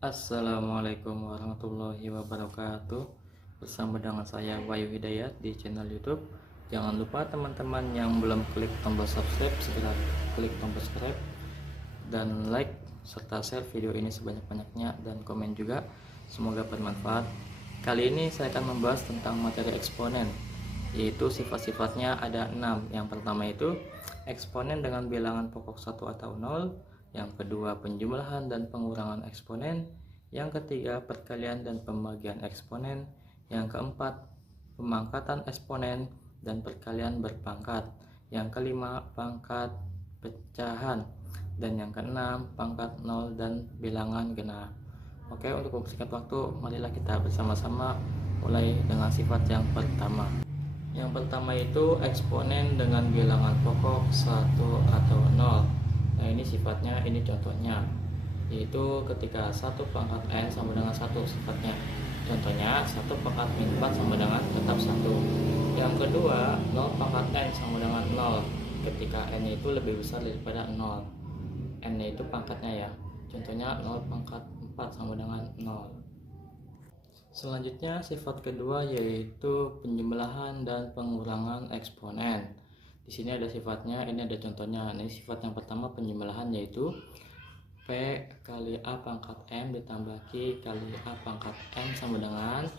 Assalamualaikum warahmatullahi wabarakatuh. Bersama dengan saya Wahyu Hidayat di channel YouTube. Jangan lupa teman-teman yang belum klik tombol subscribe, segera klik tombol subscribe dan like serta share video ini sebanyak-banyaknya, dan komen juga. Semoga bermanfaat. Kali ini saya akan membahas tentang materi eksponen, yaitu sifat-sifatnya ada 6. Yang pertama itu eksponen dengan bilangan pokok 1 atau 0. Yang kedua, penjumlahan dan pengurangan eksponen. Yang ketiga, perkalian dan pembagian eksponen. Yang keempat, pemangkatan eksponen dan perkalian berpangkat. Yang kelima, pangkat pecahan. Dan yang keenam, pangkat 0 dan bilangan genap. Oke, untuk mempersingkat waktu, marilah kita bersama-sama mulai dengan sifat yang pertama. Yang pertama itu eksponen dengan bilangan pokok 1 atau 0. Nah, ini sifatnya, ini contohnya, yaitu ketika 1 pangkat n sama dengan 1 sifatnya. Contohnya 1 pangkat min 4 sama dengan tetap 1. Yang kedua, 0 pangkat n sama dengan 0 ketika n itu lebih besar daripada 0. N itu pangkatnya ya. Contohnya 0 pangkat 4 sama dengan 0. Selanjutnya sifat kedua yaitu penjumlahan dan pengurangan eksponen. Di sini ada sifatnya, ini ada contohnya. Ini sifat yang pertama penjumlahan, yaitu P kali A pangkat M ditambah Q kali A pangkat M sama dengan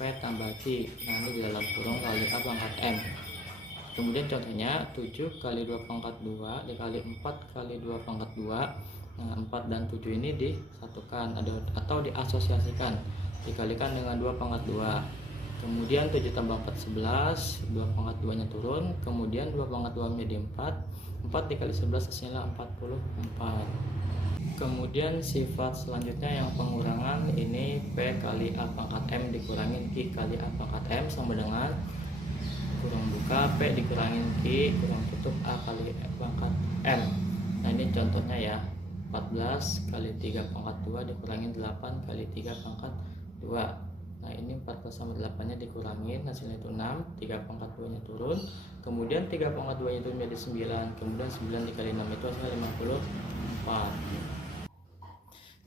P tambah Q. Nah, ini di dalam kurung kali A pangkat M. Kemudian contohnya 7 kali 2 pangkat 2 dikali 4 kali 2 pangkat 2. Nah, 4 dan 7 ini disatukan atau diasosiasikan, dikalikan dengan 2 pangkat 2. Kemudian 7 tambah 4 11, 2 pangkat 2 nya turun, kemudian 2 pangkat 2 menjadi 4 dikali 11 hasilnya 44. Kemudian sifat selanjutnya yang pengurangan, ini P kali A pangkat M dikurangin Q kali A pangkat M sama dengan kurung buka P dikurangin Q kurung tutup A kali A pangkat M. Nah, ini contohnya ya, 14 kali 3 pangkat 2 dikurangin 8 kali 3 pangkat 2. Nah, ini 14 sama 8 nya dikurangin, hasilnya itu 6, 3 pangkat 2 nya turun, kemudian 3 pangkat 2 nya itu menjadi 9, kemudian 9 dikali 6 itu hasilnya 54.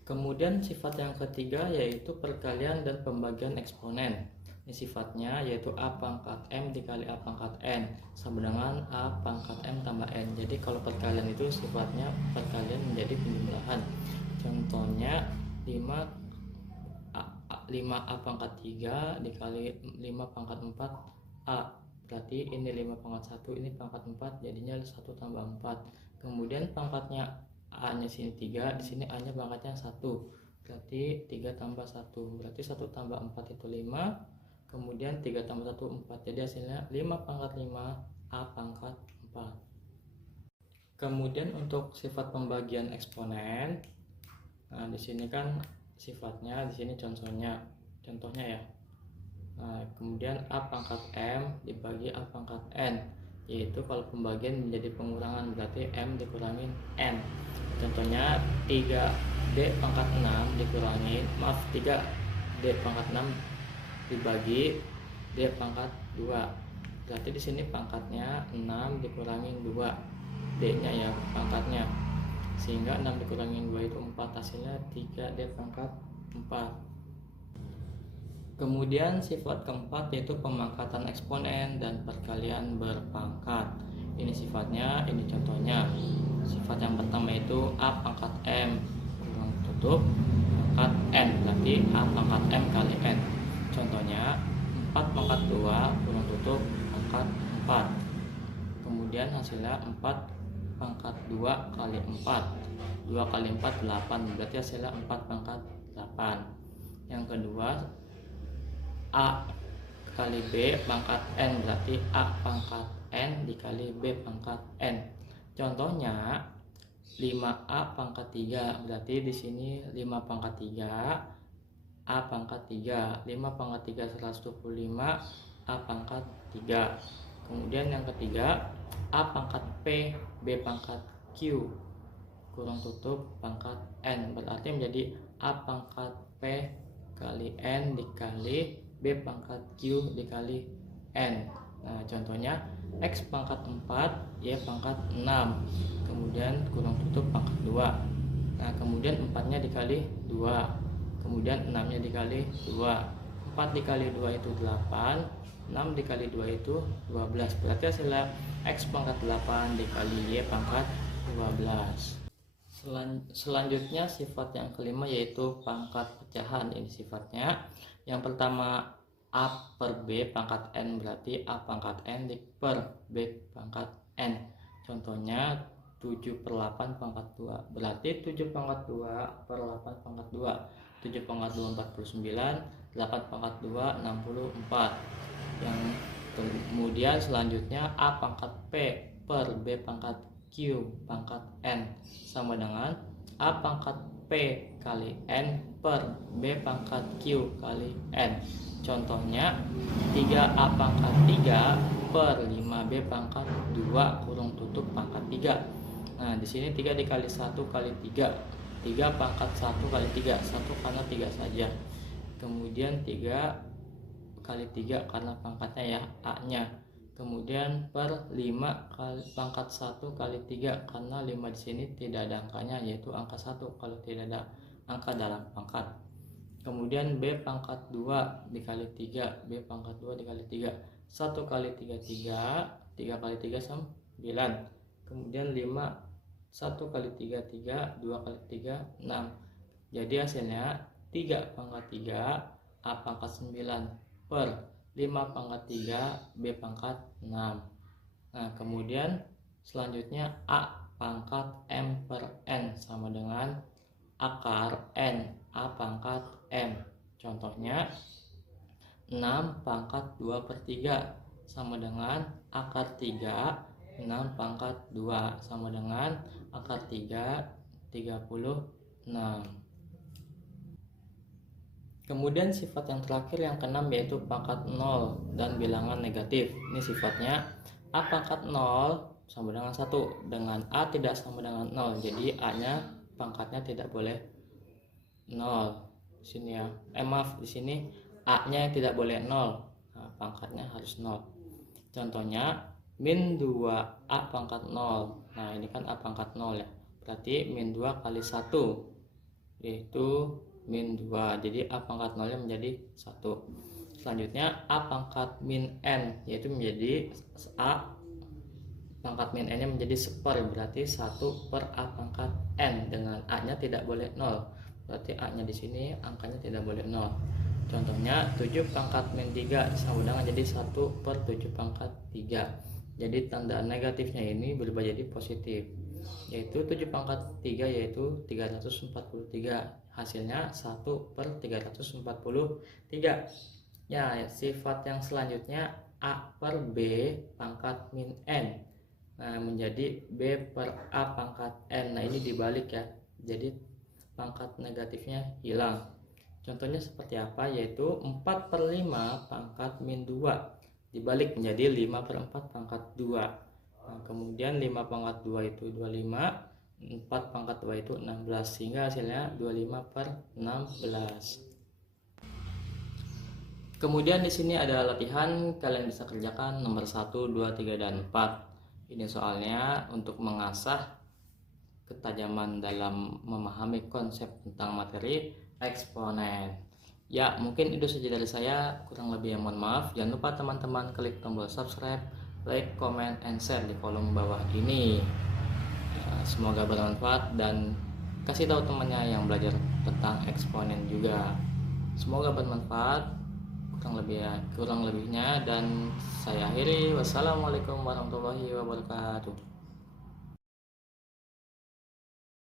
Kemudian sifat yang ketiga yaitu perkalian dan pembagian eksponen. Ini sifatnya yaitu A pangkat M dikali A pangkat N sama dengan A pangkat M tambah N. Jadi kalau perkalian itu sifatnya perkalian menjadi penjumlahan. Contohnya 5A pangkat 3 dikali 5 pangkat 4 A. Berarti ini 5 pangkat 1, ini pangkat 4, jadinya 1 tambah 4. Kemudian pangkatnya A nya sini 3, di sini A nya pangkatnya 1. Berarti 3 tambah 1, berarti 1 tambah 4 itu 5. Kemudian 3 tambah 1 4, jadi hasilnya 5 pangkat 5 A pangkat 4. Kemudian untuk sifat pembagian eksponen, nah di sini kan sifatnya, di sini contohnya ya. Nah, kemudian A pangkat M dibagi A pangkat N, yaitu kalau pembagian menjadi pengurangan, berarti M dikurangin N. Contohnya 3D pangkat 6 dikurangin 3D pangkat 6 dibagi D pangkat 2. Berarti di sini pangkatnya 6 dikurangin 2, D-nya ya pangkatnya, sehingga 6 dikurangin 2 itu 4, hasilnya 3D pangkat 4. Kemudian sifat keempat yaitu pemangkatan eksponen dan perkalian berpangkat. Ini sifatnya, ini contohnya. Sifat yang pertama itu A pangkat M kurung tutup pangkat N, berarti A pangkat M kali N. Contohnya 4 pangkat 2 kurung tutup pangkat 4. Kemudian hasilnya 4 pangkat 2 kali 4, 2 kali 4 8, berarti hasilnya 4 pangkat 8. Yang kedua, A kali B pangkat N, berarti A pangkat N dikali B pangkat N. Contohnya 5A pangkat 3, berarti di sini 5 pangkat 3 A pangkat 3, 5 pangkat 3 125 A pangkat 3. Kemudian yang ketiga, A pangkat P B pangkat Q kurung tutup pangkat N, berarti menjadi A pangkat P kali N dikali B pangkat Q dikali N. Nah, contohnya X pangkat 4 Y pangkat 6, kemudian kurung tutup pangkat 2. Nah, kemudian 4 nya dikali 2, kemudian 6 nya dikali 2, 4 dikali 2 itu 8, 6 dikali 2 itu 12, berarti hasilnya X pangkat 8 dikali Y pangkat 12. Selanjutnya sifat yang kelima yaitu pangkat pecahan. Ini sifatnya yang pertama A per B pangkat N, berarti A pangkat N per B pangkat N. Contohnya 7 per 8 pangkat 2, berarti 7 pangkat 2 per 8 pangkat 2, 7 pangkat 2 49, 8 pangkat 2 64. Yang kemudian selanjutnya A pangkat P per B pangkat Q pangkat N sama dengan A pangkat P kali N per B pangkat Q kali N. Contohnya 3A pangkat 3 per 5B pangkat 2 kurung tutup pangkat 3. Nah, di sini 3 dikali 1 kali 3. 3 pangkat 1 kali 3. 1 karena 3 saja. Kemudian 3 kali 3 karena pangkatnya ya A-nya. Kemudian per 5 kali pangkat 1 kali 3 karena 5 di sini tidak ada angkanya, yaitu angka 1 kalau tidak ada angka dalam pangkat. Kemudian B pangkat 2 dikali 3, B pangkat 2 dikali 3. 1 kali 3 3, 3 kali 3 9. Kemudian 5, 1 kali 3 3, 2 kali 3 6. Jadi hasilnya 3 pangkat 3 A pangkat 9 per 5 pangkat 3 B pangkat 6. Nah, kemudian selanjutnya A pangkat M per N sama dengan akar N A pangkat M. Contohnya 6 pangkat 2 per 3 sama dengan akar 3 6 pangkat 2 sama dengan akar 3 36. Kemudian sifat yang terakhir yang keenam yaitu pangkat 0 dan bilangan negatif. Ini sifatnya A pangkat 0 sama dengan 1, dengan A tidak sama dengan 0. Jadi A-nya pangkatnya tidak boleh 0. Di sini ya. Maaf, di sini A-nya tidak boleh 0. Nah, pangkatnya harus 0. Contohnya min 2A pangkat 0. Nah, ini kan A pangkat 0 ya. Berarti min 2 kali 1 yaitu min 2, jadi A pangkat 0 nya menjadi 1. Selanjutnya A pangkat min N, yaitu menjadi A pangkat min N nya menjadi 1/, berarti 1 per A pangkat N, dengan A nya tidak boleh 0, berarti A nya di sini angkanya tidak boleh 0. Contohnya 7 pangkat min 3 sama dengan jadi 1 per 7 pangkat 3. Jadi tanda negatifnya ini berubah jadi positif, yaitu 7 pangkat 3 yaitu 343. Hasilnya 1 per 343. Ya, sifat yang selanjutnya A per B pangkat min N. Nah, menjadi B per A pangkat N. Nah, ini dibalik ya. Jadi pangkat negatifnya hilang. Contohnya seperti apa? Yaitu 4 per 5 pangkat min 2 dibalik menjadi 5 per 4 pangkat 2. Nah, kemudian 5 pangkat 2 itu 25, 4 pangkat 2 itu 16, sehingga hasilnya 25 per 16. Kemudian di sini ada latihan, kalian bisa kerjakan nomor 1, 2, 3, dan 4. Ini soalnya untuk mengasah ketajaman dalam memahami konsep tentang materi eksponen. Ya, mungkin itu saja dari saya, kurang lebih yang mohon maaf. Jangan lupa teman-teman klik tombol subscribe, like, comment, and share di kolom bawah ini. Semoga bermanfaat dan kasih tahu temannya yang belajar tentang eksponen juga. Semoga bermanfaat. Kurang lebihnya dan saya akhiri. Wassalamualaikum warahmatullahi wabarakatuh.